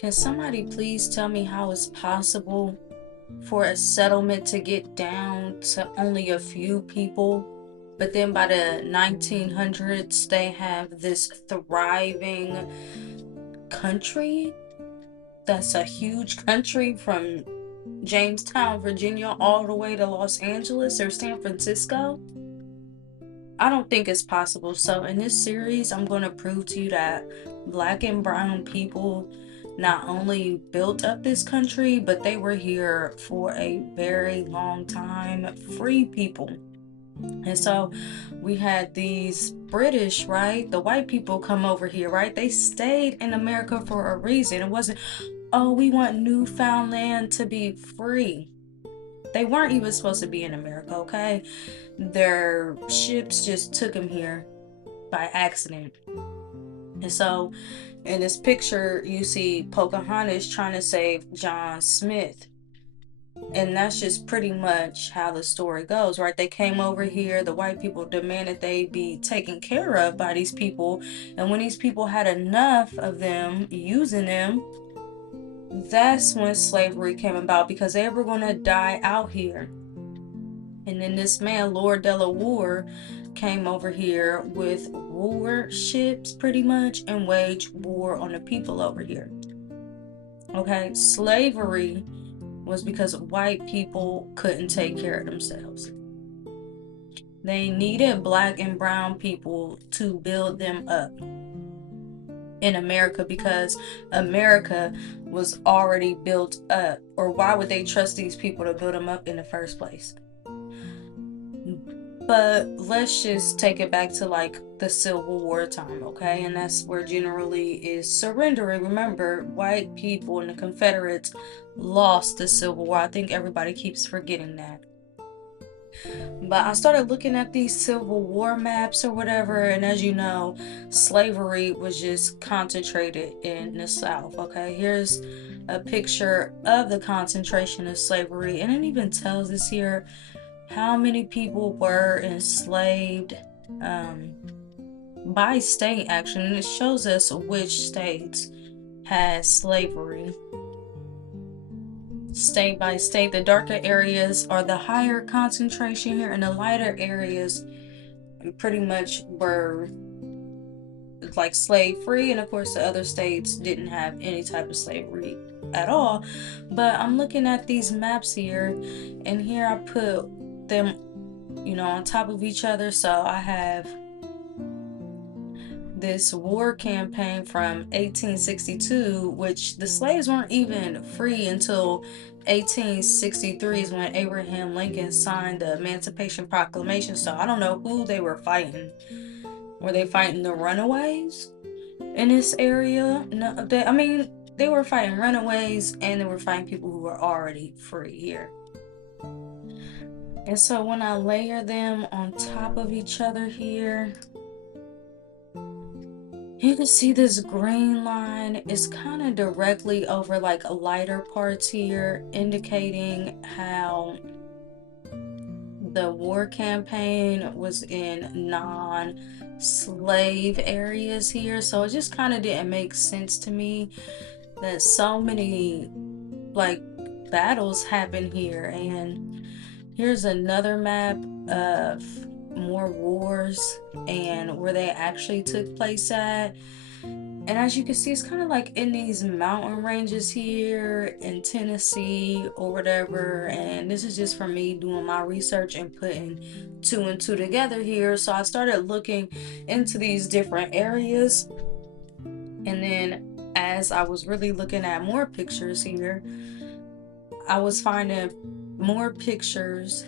Can somebody please tell me how it's possible for a settlement to get down to only a few people, but then by the 1900s they have this thriving country that's a huge country from Jamestown, Virginia, all the way to Los Angeles or San Francisco? I don't think it's possible. So, in this series, I'm going to prove to you that black and brown people not only built up this country, but they were here for a very long time, free people. And so we had these British, right? The white people come over here, right? They stayed in America for a reason. It wasn't, oh, we want Newfoundland to be free. They weren't even supposed to be in America, okay? Their ships just took them here by accident. And so in this picture, you see Pocahontas trying to save John Smith. And that's just pretty much how the story goes, right? They came over here, the white people demanded they be taken care of by these people. And when these people had enough of them using them, that's when slavery came about because they were going to die out here. And then this man, Lord Delaware, came over here with war ships pretty much and waged war on the people over here. Okay, slavery was because white people couldn't take care of themselves. They needed black and brown people to build them up in America because America was already built up. Or why would they trust these people to build them up in the first place? But let's just take it back to like the Civil War time, okay? And that's where generally is surrendering. Remember, white people and the Confederates lost the Civil War. I think everybody keeps forgetting that. But I started looking at these Civil War maps or whatever, and as you know, slavery was just concentrated in the South, okay? Here's a picture of the concentration of slavery, and it even tells us here how many people were enslaved by state action, and it shows us which states had slavery. State by state, the darker areas are the higher concentration here, and the lighter areas pretty much were like slave free, and of course the other states didn't have any type of slavery at all. But I'm looking at these maps here, and here I put them, on top of each other. So I have this war campaign from 1862, which the slaves weren't even free until 1863 is when Abraham Lincoln signed the Emancipation Proclamation. So I don't know who they were fighting. Were they fighting the runaways in this area? No, they were fighting runaways and they were fighting people who were already free here. And so when I layer them on top of each other here, you can see this green line is kind of directly over like lighter parts here, indicating how the war campaign was in non-slave areas here. So it just kind of didn't make sense to me that so many like battles happen here. And here's another map of more wars and where they actually took place at. And as you can see, it's kind of like in these mountain ranges here in Tennessee or whatever. And this is just from me doing my research and putting two and two together here. So I started looking into these different areas. And then as I was really looking at more pictures here, I was finding more pictures.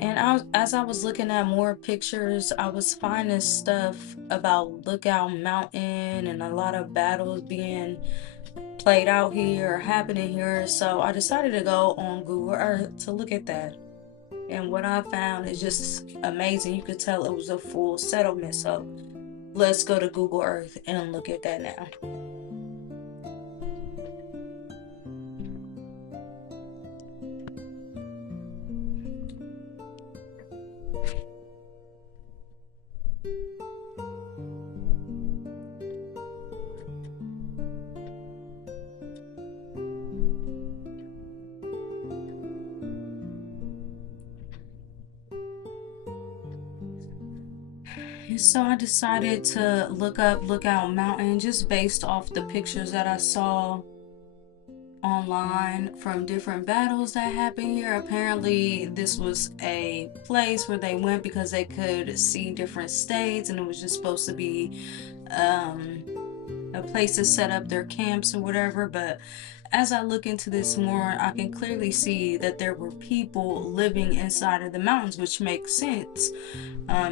And as I was looking at more pictures, I was finding stuff about Lookout Mountain and a lot of battles being played out here or happening here. So I decided to go on Google Earth to look at that. And what I found is just amazing. You could tell it was a full settlement. So let's go to Google Earth and look at that now. So I decided to look up Lookout Mountain just based off the pictures that I saw online from different battles that happened here. Apparently, this was a place where they went because they could see different states, and it was just supposed to be um, a place to set up their camps or whatever. But as I look into this more, I can clearly see that there were people living inside of the mountains, which makes sense.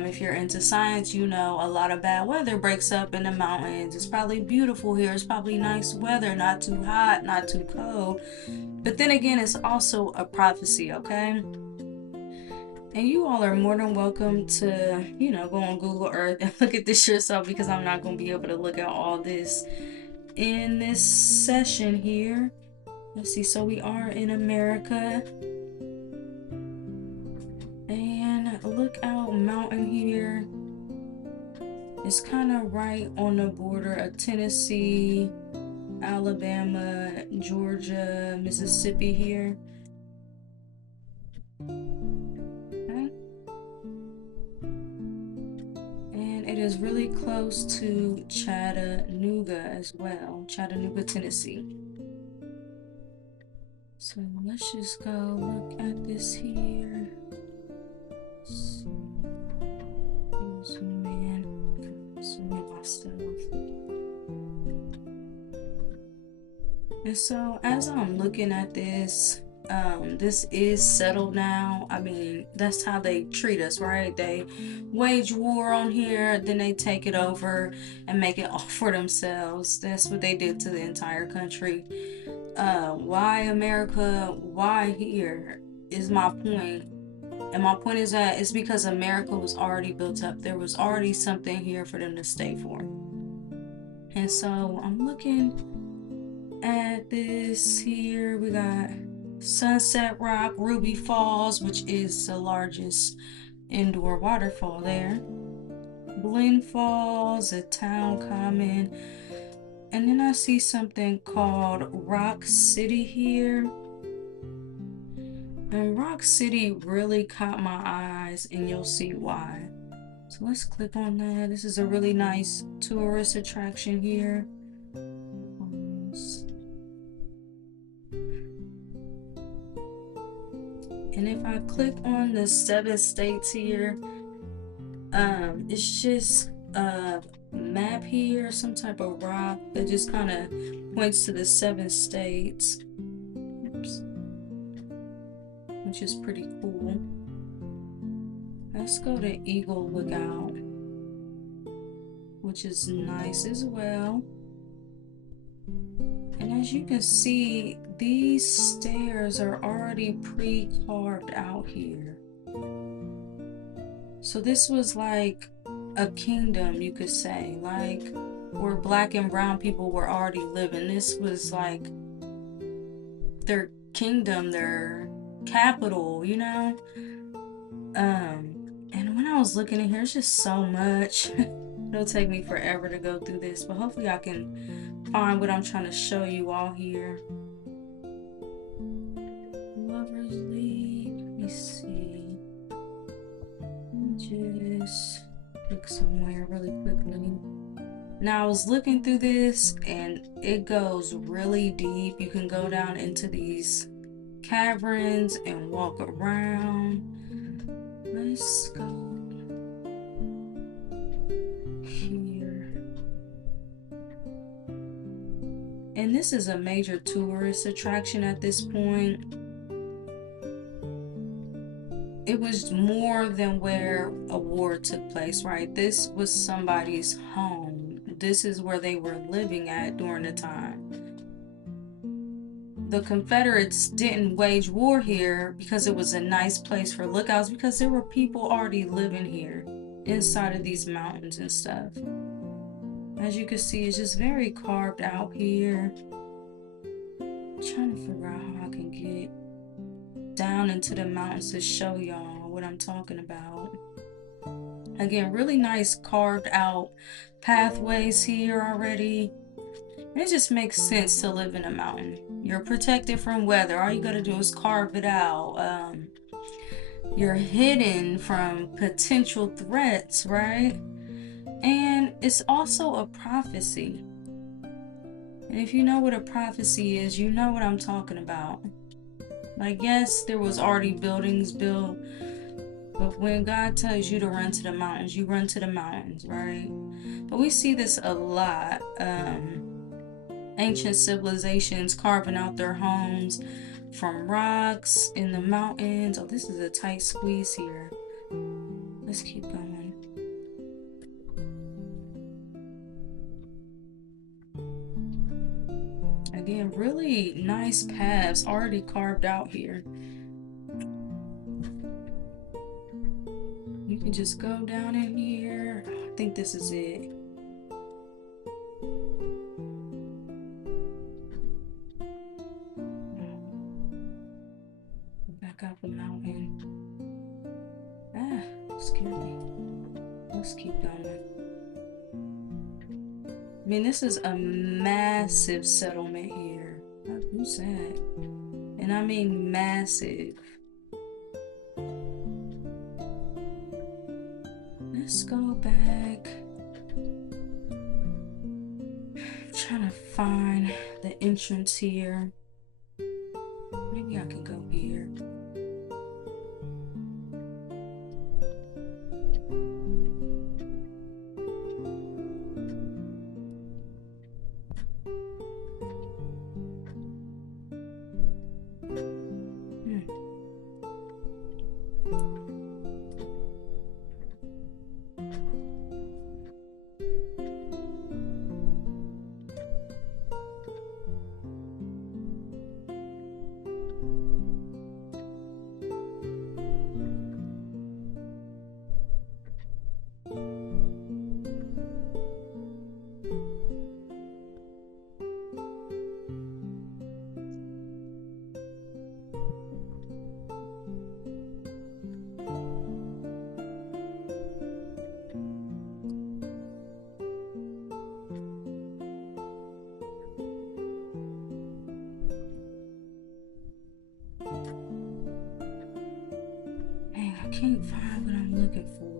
If you're into science, you know a lot of bad weather breaks up in the mountains. It's probably beautiful here. It's probably nice weather, not too hot, not too cold. But then again, it's also a prophecy, okay? And you all are more than welcome to, go on Google Earth and look at this yourself because I'm not going to be able to look at all this in this session here. Let's see, so we are in America. And Lookout Mountain here. It's kind of right on the border of Tennessee, Alabama, Georgia, Mississippi here. Okay. And it is really close to Chattanooga as well, Chattanooga, Tennessee. So let's just go look at this here. Zoom in myself. And so as I'm looking at this, this is settled now. I mean, that's how they treat us, right? They wage war on here, then they take it over and make it all for themselves. That's what they did to the entire country. Why America? Why here is my point. And my point is that it's because America was already built up. There was already something here for them to stay for. And so I'm looking at this here. We got Sunset Rock, Ruby Falls, which is the largest indoor waterfall there. Blinn Falls, a town common. And then I see something called Rock City here. And Rock City really caught my eyes, and you'll see why. So let's click on that. This is a really nice tourist attraction here. And if I click on the 7 states here, it's just a map here, some type of rock that just kind of points to the 7 states. Oops. Which is pretty cool. Let's go to Eagle Lookout, which is nice as well. And as you can see, these stairs are already pre-carved out here. So this was like a kingdom, you could say, like where black and brown people were already living. This was like their kingdom, their capital, and when I was looking in here, it's just so much. It'll take me forever to go through this, but hopefully I can find what I'm trying to show you all here. Lover's League, let me see. Let me just look somewhere really quickly. Now I was looking through this and it goes really deep. You can go down into these caverns and walk around. Let's go here. And this is a major tourist attraction at this point. It was more than where a war took place, right? This was somebody's home. This is where they were living at during the time. The Confederates didn't wage war here because it was a nice place for lookouts, because there were people already living here inside of these mountains and stuff. As you can see, it's just very carved out here. I'm trying to figure out how I can get down into the mountains to show y'all what I'm talking about. Again, really nice carved out pathways here already. It just makes sense to live in a mountain. You're protected from weather. All you gotta do is carve it out. You're hidden from potential threats, right? it's also a prophecy. And if you know what a prophecy is, you know what I'm talking about. Like, yes, there was already buildings built, but when God tells you to run to the mountains, you run to the mountains, right? But we see this a lot. Ancient civilizations carving out their homes from rocks in the mountains. Oh, this is a tight squeeze here. Let's keep going. Again, really nice paths already carved out here. You can just go down in here. I think this is it. Back up a mountain. Ah, scared me. Let's keep going. I mean, this is a massive settlement here. Who's that? And I mean massive. Let's go back. I'm trying to find the entrance here. Maybe I can go here. I can't find what I'm looking for.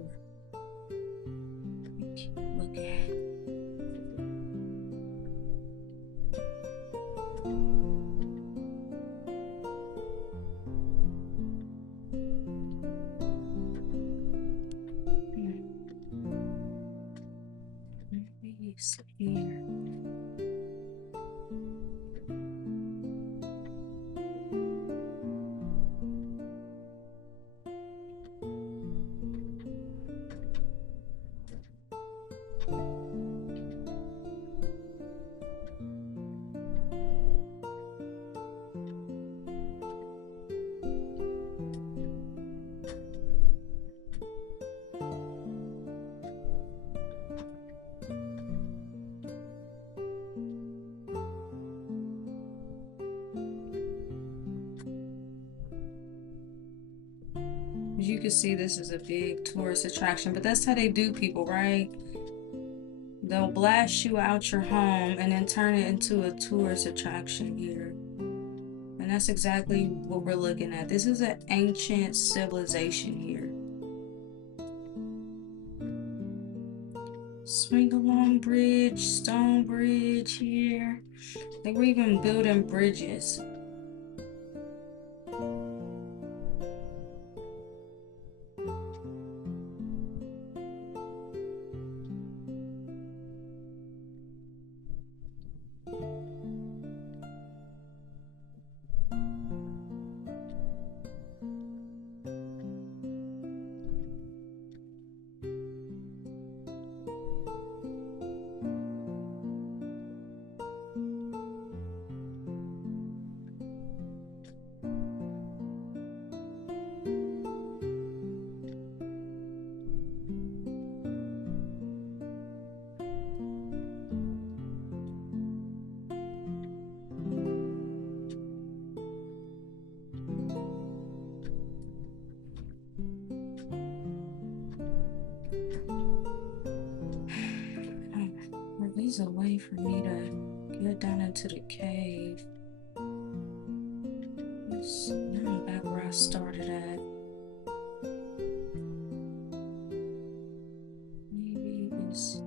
Keep looking. Maybe it's here. As you can see, this is a big tourist attraction, but that's how they do people, right? They'll blast you out your home and then turn it into a tourist attraction here. And that's exactly what we're looking at. This is an ancient civilization here. Swing along bridge, stone bridge here. I think we're even building bridges. There's a way for me to get down into the cave. Now I'm back where I started at. Maybe it's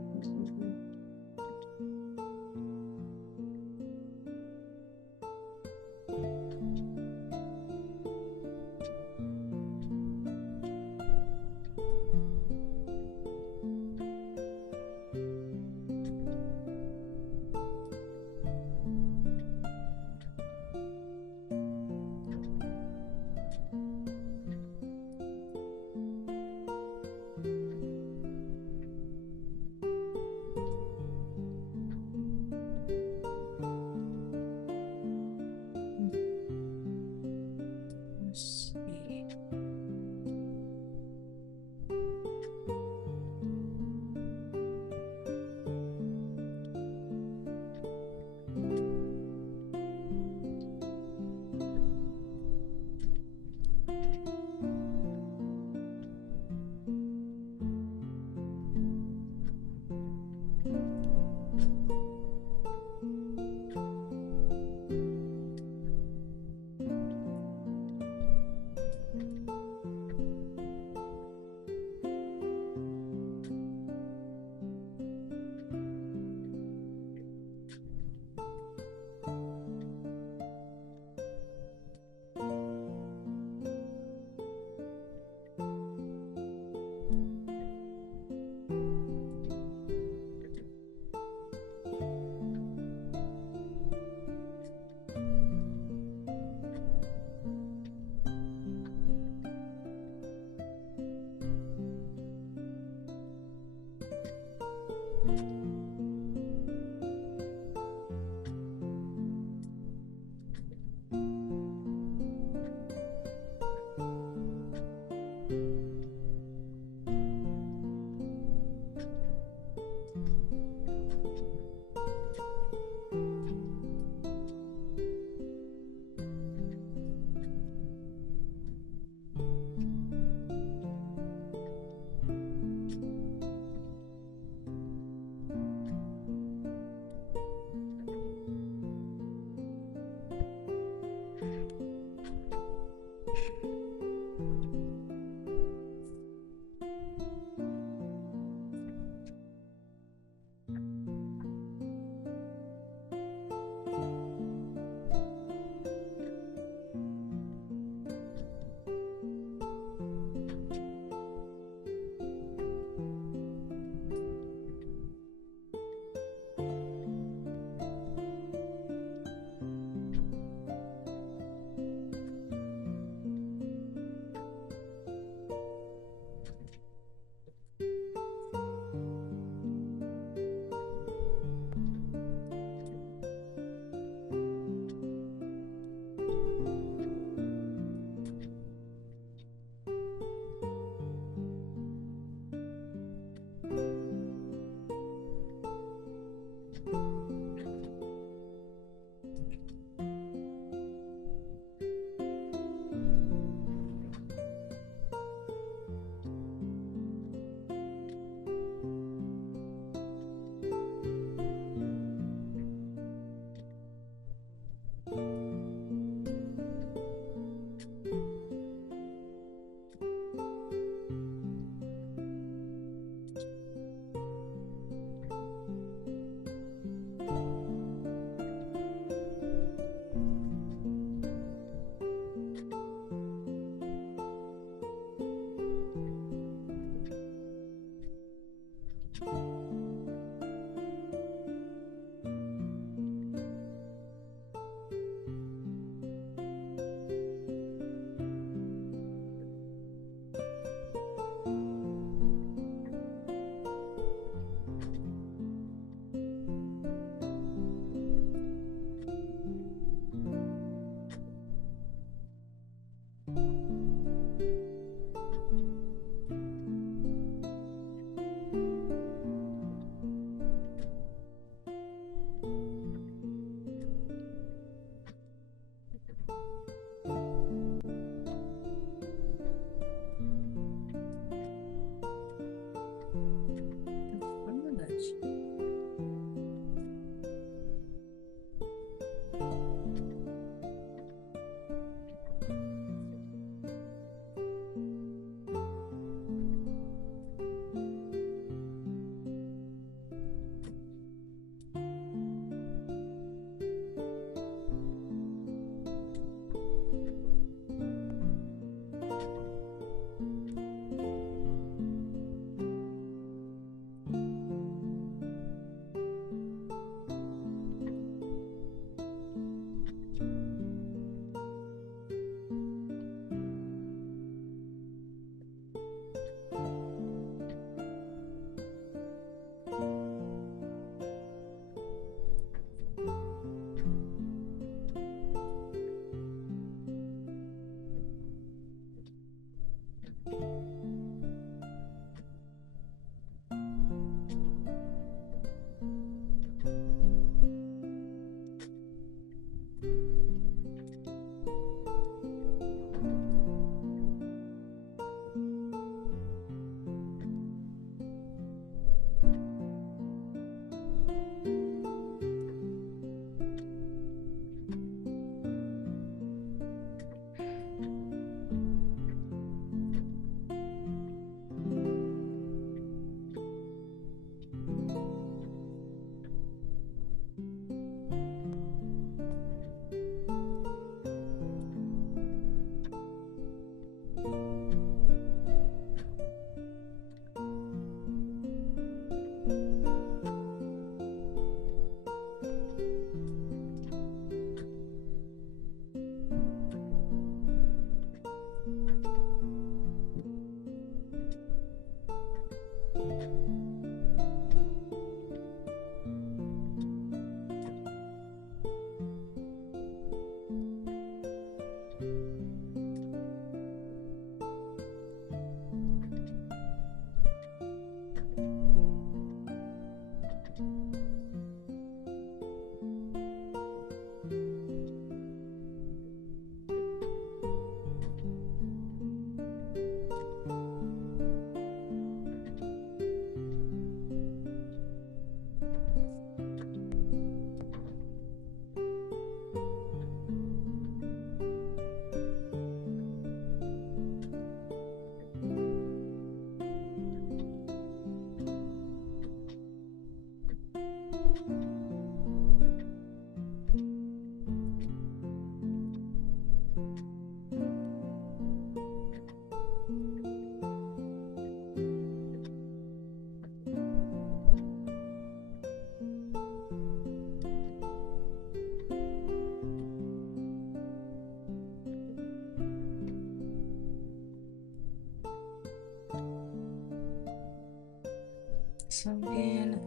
So again,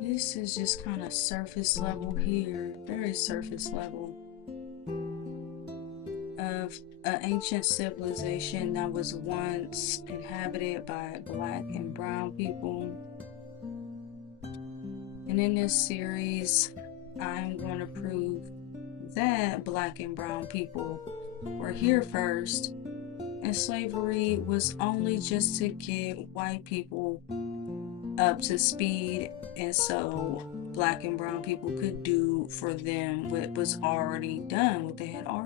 this is just kind of surface level here, very surface level of an ancient civilization that was once inhabited by black and brown people. And in this series, I'm going to prove that black and brown people were here first, and slavery was only just to get white people up to speed, and so black and brown people could do for them what was already done, what they had already